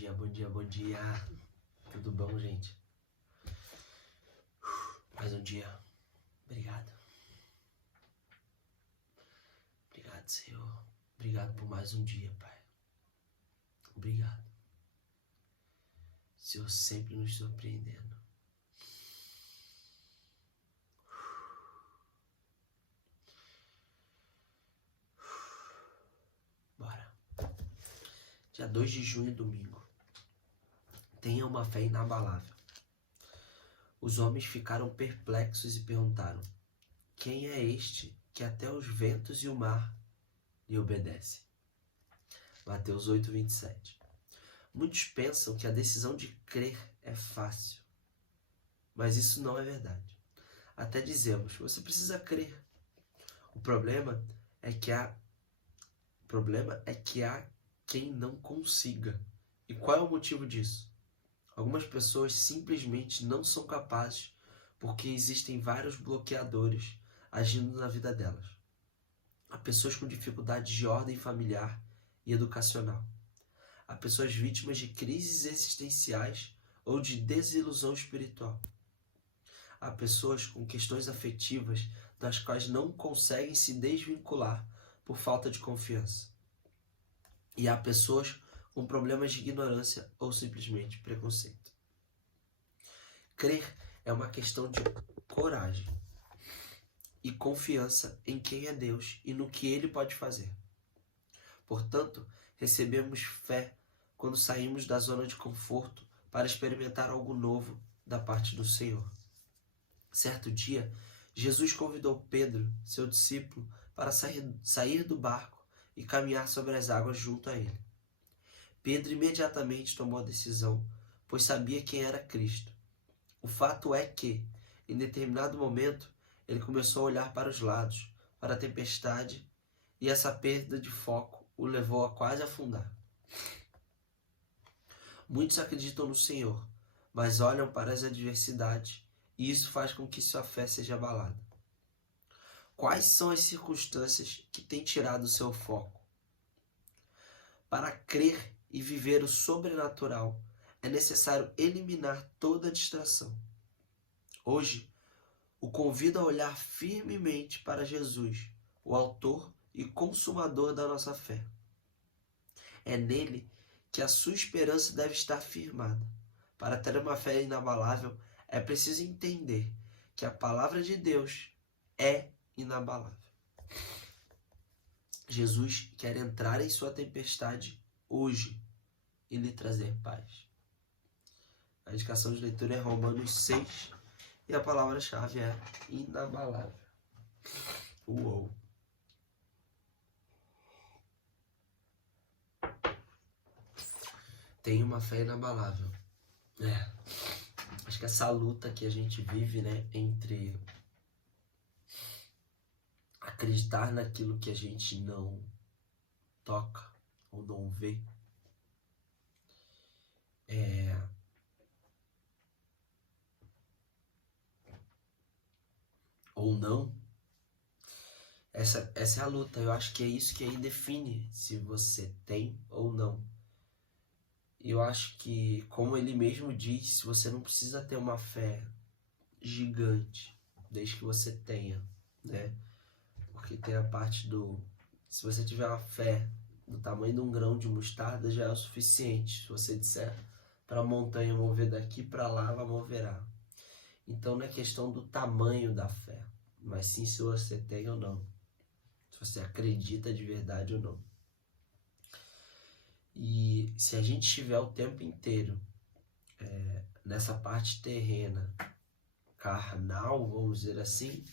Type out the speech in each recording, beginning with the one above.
dia, bom dia, bom dia. Tudo bom, gente? Mais um dia. Obrigado. Obrigado, Senhor. Obrigado por mais um dia, Pai. Obrigado. Senhor sempre nos surpreendendo. Bora. Dia 2 de junho, domingo. Tenha uma fé inabalável. Os homens ficaram perplexos e perguntaram: quem é este que até os ventos e o mar lhe obedecem? Mateus 8, 27. Muitos pensam que a decisão de crer é fácil, mas isso não é verdade. Até dizemos, você precisa crer. O problema é que há quem não consiga. E qual é o motivo disso? Algumas pessoas simplesmente não são capazes porque existem vários bloqueadores agindo na vida delas. Há pessoas com dificuldades de ordem familiar e educacional. Há pessoas vítimas de crises existenciais ou de desilusão espiritual. Há pessoas com questões afetivas das quais não conseguem se desvincular por falta de confiança. E há pessoas com problemas de ignorância ou simplesmente preconceito. Crer é uma questão de coragem e confiança em quem é Deus e no que Ele pode fazer. Portanto, recebemos fé quando saímos da zona de conforto para experimentar algo novo da parte do Senhor. Certo dia, Jesus convidou Pedro, seu discípulo, para sair do barco e caminhar sobre as águas junto a ele. Pedro imediatamente tomou a decisão, pois sabia quem era Cristo. O fato é que, em determinado momento, ele começou a olhar para os lados, para a tempestade, e essa perda de foco o levou a quase afundar. Muitos acreditam no Senhor, mas olham para as adversidades, e isso faz com que sua fé seja abalada. Quais são as circunstâncias que têm tirado o seu foco? Para crer e viver o sobrenatural, é necessário eliminar toda distração. Hoje, o convido a olhar firmemente para Jesus, o autor e consumador da nossa fé. É nele que a sua esperança deve estar firmada. Para ter uma fé inabalável, é preciso entender que a palavra de Deus é inabalável. Jesus quer entrar em sua tempestade hoje e lhe trazer paz. A indicação de leitura é Romanos 6 e a palavra-chave é inabalável. Uou! Tem uma fé inabalável. Acho que essa luta que a gente vive, né, entre acreditar naquilo que a gente não toca ou não vê, ou não, essa é a luta. Eu acho que é isso que aí define se você tem ou não. E eu acho que, como ele mesmo diz, você não precisa ter uma fé gigante, desde que você tenha, né? Porque tem a parte do... Se você tiver uma fé do tamanho de um grão de mostarda, já é o suficiente. Se você disser para a montanha mover daqui para lá, ela moverá. Então não é questão do tamanho da fé, mas sim se você tem ou não. Se você acredita de verdade ou não. E se a gente estiver o tempo inteiro nessa parte terrena, carnal, vamos dizer assim,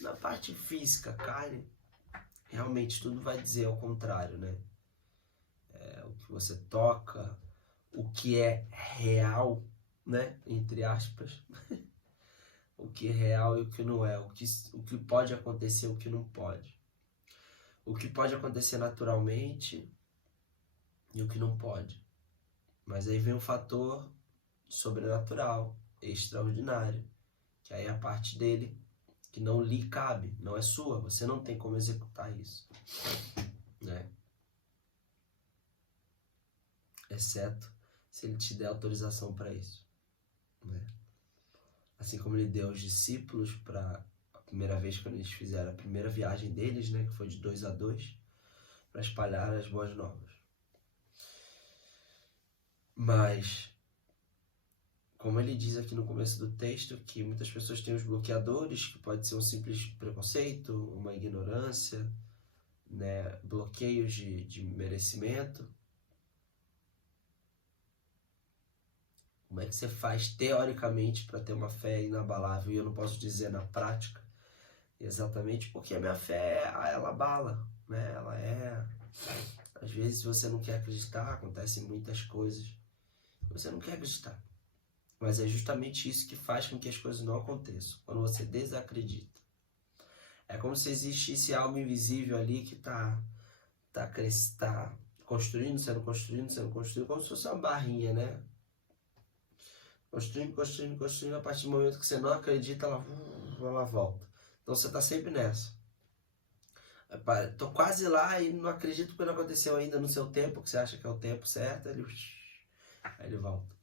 na parte física, carne, realmente tudo vai dizer ao contrário, né? O que você toca, o que é real, né? Entre aspas. O que é real e o que não é. O que pode acontecer e o que não pode. O que pode acontecer naturalmente e o que não pode. Mas aí vem um fator sobrenatural, extraordinário, que aí é a parte dele que não lhe cabe, não é sua, você não tem como executar isso, né? Exceto se ele te der autorização para isso, né? Assim como ele deu aos discípulos para a primeira vez quando eles fizeram a primeira viagem deles, né, que foi de 2 a 2, para espalhar as boas novas. Mas, como ele diz aqui no começo do texto, que muitas pessoas têm os bloqueadores, que pode ser um simples preconceito, uma ignorância, né, bloqueios de merecimento. Como é que você faz teoricamente para ter uma fé inabalável? E eu não posso dizer na prática, exatamente porque a minha fé, ela abala, né? Ela é... Às vezes você não quer acreditar, acontecem muitas coisas, você não quer acreditar. Mas é justamente isso que faz com que as coisas não aconteçam, quando você desacredita. É como se existisse algo invisível ali que tá construindo, sendo construído, como se fosse uma barrinha, né? Construindo, a partir do momento que você não acredita, ela volta. Então você tá sempre nessa. Tô quase lá e não acredito porque não aconteceu ainda no seu tempo, que você acha que é o tempo certo, aí ele volta.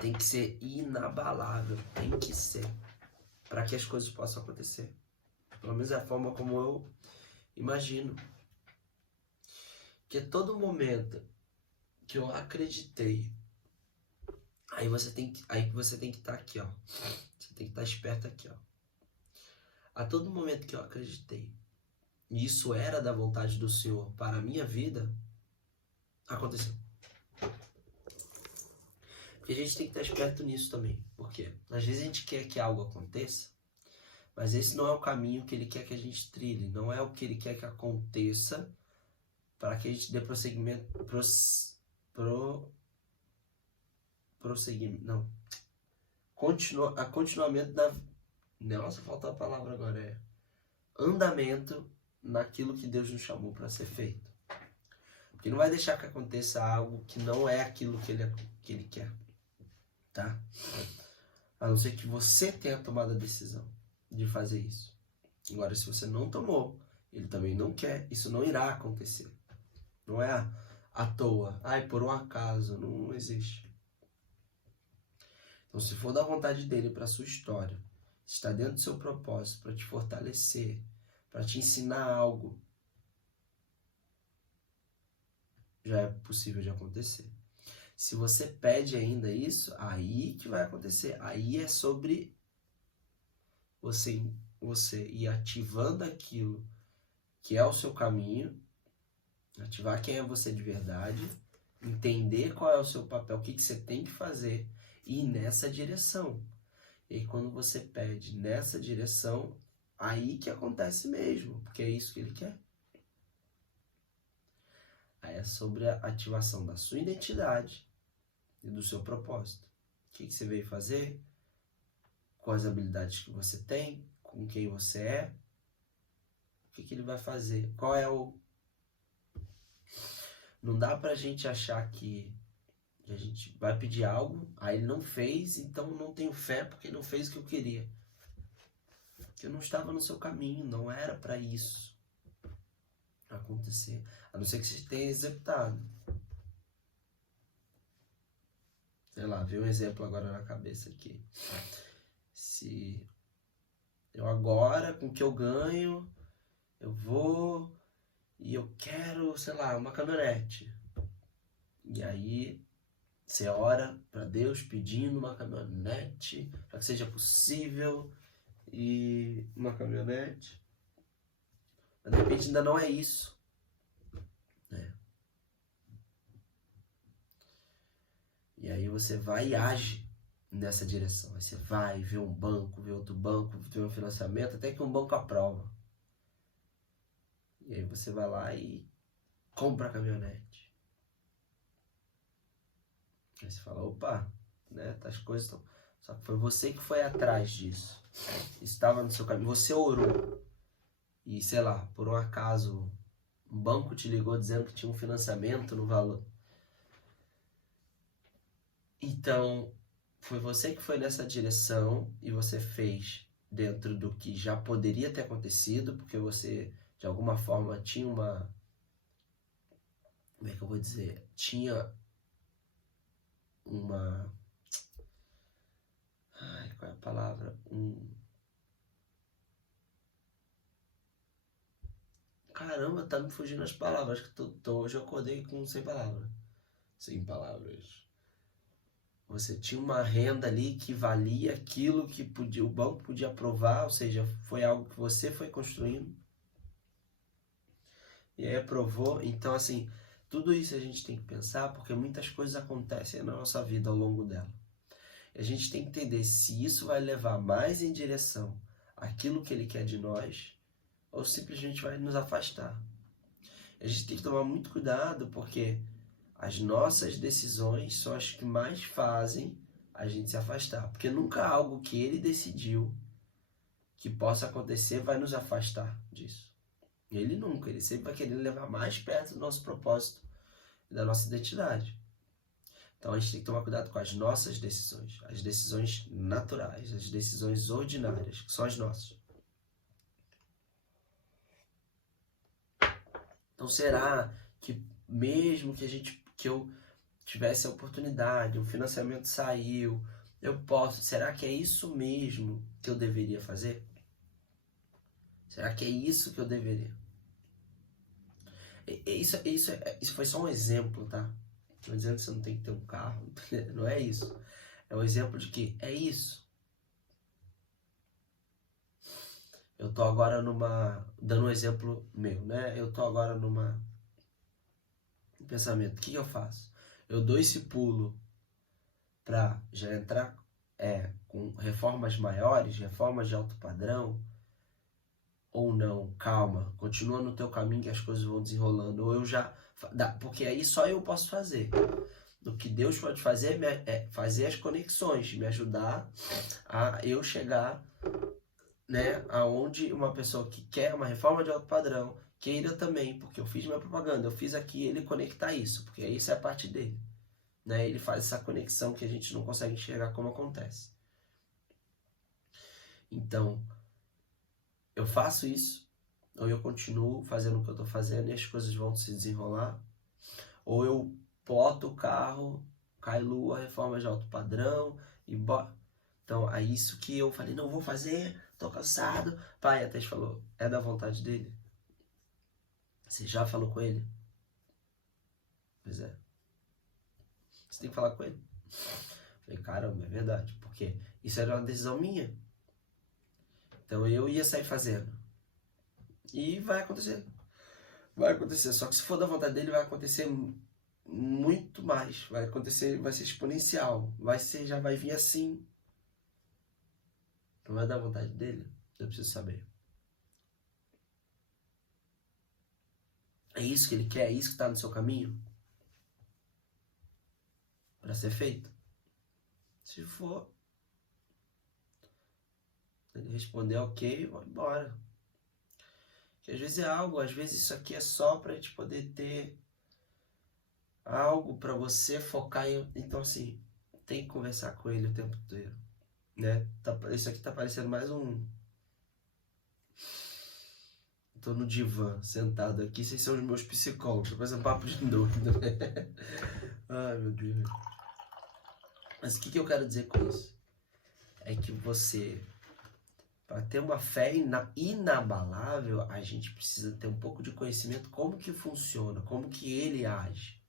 Tem que ser inabalável, tem que ser, para que as coisas possam acontecer. Pelo menos é a forma como eu imagino. Que todo momento que eu acreditei, aí você tem que estar aqui, ó. Você tem que estar esperto aqui, ó. A todo momento que eu acreditei, e isso era da vontade do Senhor para a minha vida, aconteceu. Porque a gente tem que estar esperto nisso também. Porque às vezes a gente quer que algo aconteça, mas esse não é o caminho que ele quer que a gente trilhe. Não é o que ele quer que aconteça para que a gente dê prosseguimento. Continuamento da... Nossa, falta a palavra agora. Andamento naquilo que Deus nos chamou para ser feito. Porque não vai deixar que aconteça algo que não é aquilo que ele quer. Tá? A não ser que você tenha tomado a decisão de fazer isso. Agora, se você não tomou, ele também não quer, isso não irá acontecer. Não é à toa. Por um acaso. Não existe. Então, se for da vontade dele para a sua história, se está dentro do seu propósito, para te fortalecer, para te ensinar algo, já é possível de acontecer. Se você pede ainda isso, aí que vai acontecer. Aí é sobre você ir ativando aquilo que é o seu caminho, ativar quem é você de verdade, entender qual é o seu papel, o que você tem que fazer e ir nessa direção. E aí, quando você pede nessa direção, aí que acontece mesmo, porque é isso que ele quer. Aí é sobre a ativação da sua identidade e do seu propósito. O que você veio fazer? Quais habilidades que você tem? Com quem você é? O que ele vai fazer? Qual é o... Não dá pra gente achar que a gente vai pedir algo, aí ele não fez, então não tenho fé porque ele não fez o que eu queria. Porque eu não estava no seu caminho, não era para isso acontecer. A não ser que você tenha executado. Sei lá, veio um exemplo agora na cabeça aqui. Se eu agora, com o que eu ganho, eu vou e eu quero, sei lá, uma caminhonete. E aí você ora para Deus pedindo uma caminhonete, para que seja possível e uma caminhonete. Mas de repente ainda não é isso. E aí você vai e age nessa direção. Aí você vai, vê um banco, vê outro banco, vê um financiamento, até que um banco aprova. E aí você vai lá e compra a caminhonete. Aí você fala, opa, né, as coisas estão... Só que foi você que foi atrás disso. Estava no seu caminho, você orou. E sei lá, por um acaso, um banco te ligou dizendo que tinha um financiamento no valor. Então, foi você que foi nessa direção e você fez dentro do que já poderia ter acontecido, porque você, de alguma forma, tinha como é que eu vou dizer? Tinha uma... Ai, qual é a palavra? Caramba, tá me fugindo as palavras, que hoje eu acordei com sem palavra. Sem palavras. Você tinha uma renda ali que valia aquilo que o banco podia aprovar, ou seja, foi algo que você foi construindo. E aí aprovou. Então, assim, tudo isso a gente tem que pensar, porque muitas coisas acontecem na nossa vida ao longo dela. E a gente tem que entender se isso vai levar mais em direção àquilo que ele quer de nós, ou simplesmente vai nos afastar. A gente tem que tomar muito cuidado, porque as nossas decisões são as que mais fazem a gente se afastar. Porque nunca algo que ele decidiu que possa acontecer vai nos afastar disso. Ele nunca, ele sempre vai querer levar mais perto do nosso propósito e da nossa identidade. Então a gente tem que tomar cuidado com as nossas decisões, as decisões naturais, as decisões ordinárias, que são as nossas. Então será que mesmo que eu tivesse a oportunidade, o financiamento saiu, eu posso, será que é isso mesmo que eu deveria fazer? Será que é isso que eu deveria? Isso foi só um exemplo, tá? Não dizendo que você não tem que ter um carro, não é isso. É um exemplo de que é isso. Eu tô agora dando um exemplo meu, né? Eu tô agora um pensamento. O que eu faço? Eu dou esse pulo para já entrar com reformas maiores, reformas de alto padrão, ou não, calma, continua no teu caminho que as coisas vão desenrolando, ou eu já... Porque aí só eu posso fazer. O que Deus pode fazer é fazer as conexões, me ajudar a eu chegar, né, aonde uma pessoa que quer uma reforma de alto padrão queira também, porque eu fiz minha propaganda, eu fiz aqui, ele conectar isso, porque isso é a parte dele, né? Ele faz essa conexão que a gente não consegue enxergar como acontece. Então, eu faço isso, ou eu continuo fazendo o que eu estou fazendo e as coisas vão se desenrolar, ou eu boto o carro, cai lua, reforma de alto padrão e bora. Então, é isso que eu falei, não vou fazer, tô cansado. Pai, até falou, é da vontade dele? Você já falou com ele? Pois é. Você tem que falar com ele. Falei, caramba, é verdade, porque isso era uma decisão minha. Então eu ia sair fazendo. E vai acontecer. Vai acontecer. Só que se for da vontade dele, vai acontecer muito mais. Vai acontecer, vai ser exponencial. Já vai vir assim. Não é da vontade dele? Eu preciso saber. É isso que ele quer? É isso que está no seu caminho? Para ser feito? Se for, ele responder ok, vamos embora. Que às vezes é algo, às vezes isso aqui é só para te poder ter algo para você focar em. Então, assim, tem que conversar com ele o tempo inteiro, né? Isso aqui tá parecendo mais um. Tô no divã, sentado aqui, vocês são os meus psicólogos, tô fazendo papo de doido, né? Ai, meu Deus. Mas o que eu quero dizer com isso? É que você, para ter uma fé inabalável, a gente precisa ter um pouco de conhecimento como que funciona, como que ele age.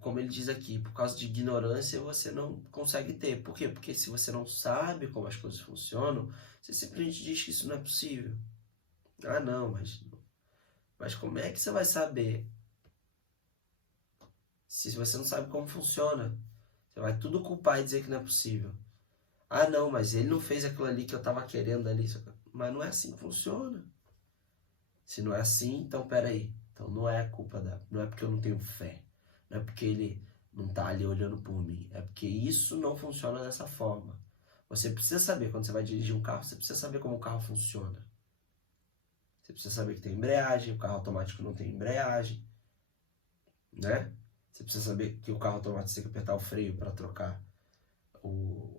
Como ele diz aqui, por causa de ignorância você não consegue ter. Por quê? Porque se você não sabe como as coisas funcionam, você simplesmente diz que isso não é possível. Ah, não, mas como é que você vai saber se você não sabe como funciona? Você vai tudo culpar e dizer que não é possível. Ah, não, mas ele não fez aquilo ali que eu estava querendo ali. Mas não é assim que funciona. Se não é assim, então peraí. Então não é culpa não é porque eu não tenho fé. Não é porque ele não está ali olhando por mim. É porque isso não funciona dessa forma. Você precisa saber, quando você vai dirigir um carro, você precisa saber como o carro funciona. Você precisa saber que tem embreagem, o carro automático não tem embreagem, né? Você precisa saber que o carro automático tem que apertar o freio para trocar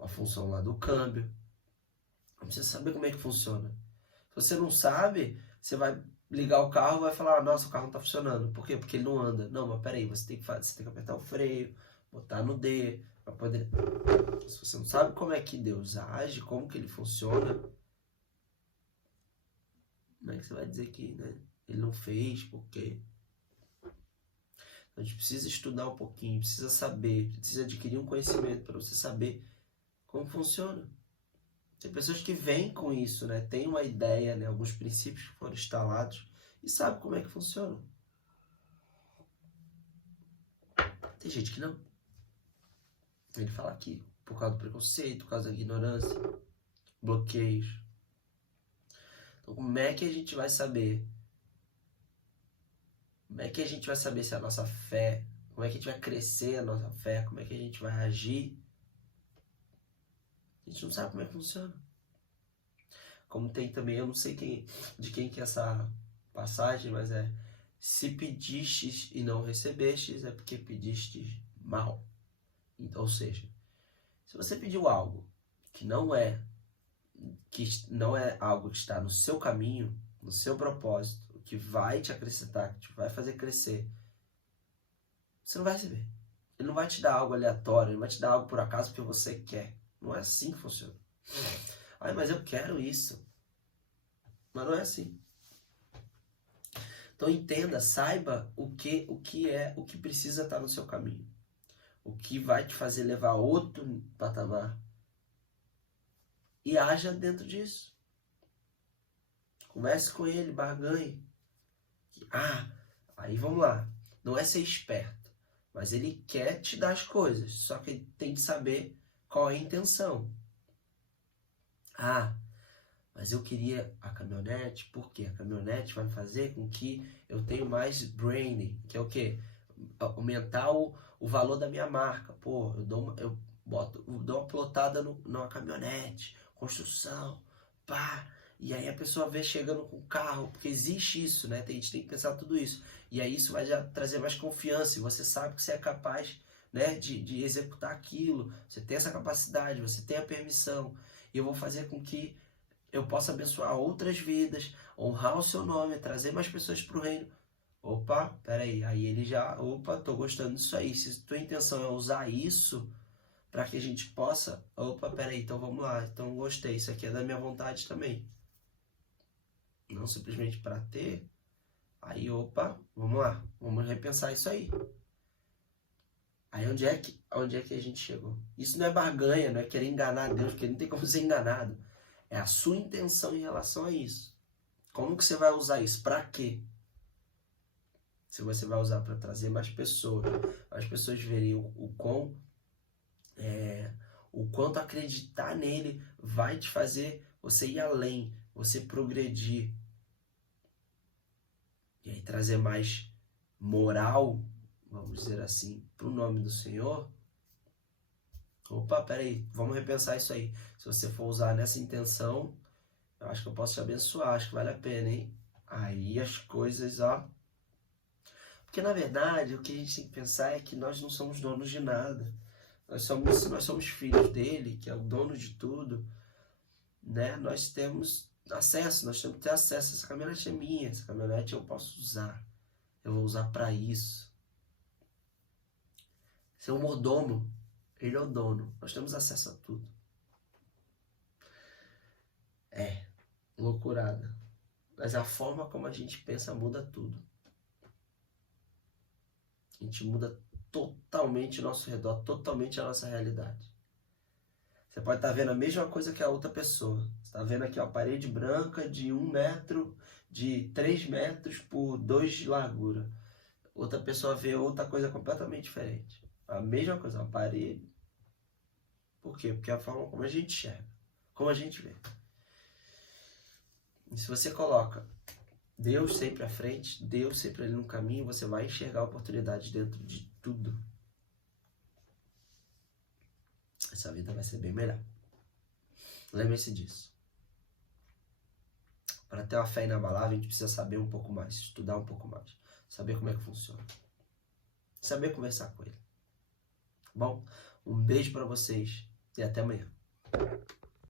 a função lá do câmbio. Você precisa saber como é que funciona. Se você não sabe, você vai ligar o carro, vai falar, nossa, o carro não tá funcionando. Por quê? Porque ele não anda. Não, mas peraí, você tem que fazer, você tem que apertar o freio, botar no D, para poder... Se você não sabe como é que Deus age, como que ele funciona, como é que você vai dizer que, né, ele não fez, por quê? A gente precisa estudar um pouquinho, precisa saber, precisa adquirir um conhecimento para você saber como funciona. Tem pessoas que vêm com isso, né? Tem uma ideia, né? Alguns princípios que foram instalados e sabe como é que funciona. Tem gente que não. Ele fala aqui, por causa do preconceito, por causa da ignorância, bloqueios. Então, como é que a gente vai saber? Como é que a gente vai saber se a nossa fé, como é que a gente vai crescer a nossa fé, como é que a gente vai agir? A gente não sabe como é que funciona. Como tem também, eu não sei de quem que é essa passagem, mas é: se pedistes e não recebestes, é porque pedistes mal. Então, ou seja, se você pediu algo que não é algo que está no seu caminho, no seu propósito, que vai te acrescentar, que te vai fazer crescer, você não vai receber. Ele não vai te dar algo aleatório, ele não vai te dar algo por acaso porque você quer. Não é assim que funciona. Ai, mas eu quero isso. Mas não é assim. Então entenda, saiba o que precisa estar no seu caminho. O que vai te fazer levar a outro patamar. E haja dentro disso. Converse com ele, barganhe. Aí vamos lá. Não é ser esperto, mas ele quer te dar as coisas. Só que ele tem que saber qual é a intenção. Mas eu queria a caminhonete, porque a caminhonete vai fazer com que eu tenha mais branding, que é o quê? Aumentar o valor da minha marca. Pô, eu dou uma plotada numa caminhonete, construção, pá. E aí a pessoa vê chegando com o carro, porque existe isso, né? A gente tem que pensar tudo isso. E aí isso vai já trazer mais confiança, e você sabe que você é capaz, né, de executar aquilo. Você tem essa capacidade, você tem a permissão. E eu vou fazer com que eu possa abençoar outras vidas, honrar o seu nome, trazer mais pessoas para o reino. Opa, peraí, aí ele já, tô gostando disso aí. Se tua intenção é usar isso para que a gente possa, peraí, então vamos lá, então gostei, isso aqui é da minha vontade também. Não simplesmente para ter, aí vamos lá, vamos repensar isso aí. Aí onde é que a gente chegou? Isso não é barganha, não é querer enganar Deus, porque não tem como ser enganado. É a sua intenção em relação a isso. Como que você vai usar isso? Para quê? Se você vai usar para trazer mais pessoas, as pessoas verem o quanto acreditar nele vai te fazer você ir além, você progredir. E aí trazer mais moral, vamos dizer assim, para o nome do Senhor. Peraí, vamos repensar isso aí. Se você for usar nessa intenção, eu acho que eu posso te abençoar, acho que vale a pena, hein? Aí as coisas, Porque na verdade o que a gente tem que pensar é que nós não somos donos de nada. Nós somos filhos dele, que é o dono de tudo, né? Nós temos acesso, nós temos que ter acesso. Essa caminhonete é minha, essa caminhonete eu posso usar. Eu vou usar para isso. Ser um mordomo, ele é o dono. Nós temos acesso a tudo. Loucurada. Mas a forma como a gente pensa muda tudo. A gente muda totalmente o nosso redor, totalmente a nossa realidade. Você pode estar vendo a mesma coisa que a outra pessoa. Você está vendo aqui uma parede branca de 1 metro, de 3 metros por 2 de largura. Outra pessoa vê outra coisa completamente diferente. A mesma coisa, uma parede. Por quê? Porque é a forma como a gente enxerga, como a gente vê. E se você coloca Deus sempre à frente, Deus sempre ali no caminho, você vai enxergar oportunidades dentro de tudo. Essa vida vai ser bem melhor. Lembre-se disso. Para ter uma fé inabalável, a gente precisa saber um pouco mais, estudar um pouco mais, saber como é que funciona, saber conversar com ele. Bom, um beijo para vocês e até amanhã.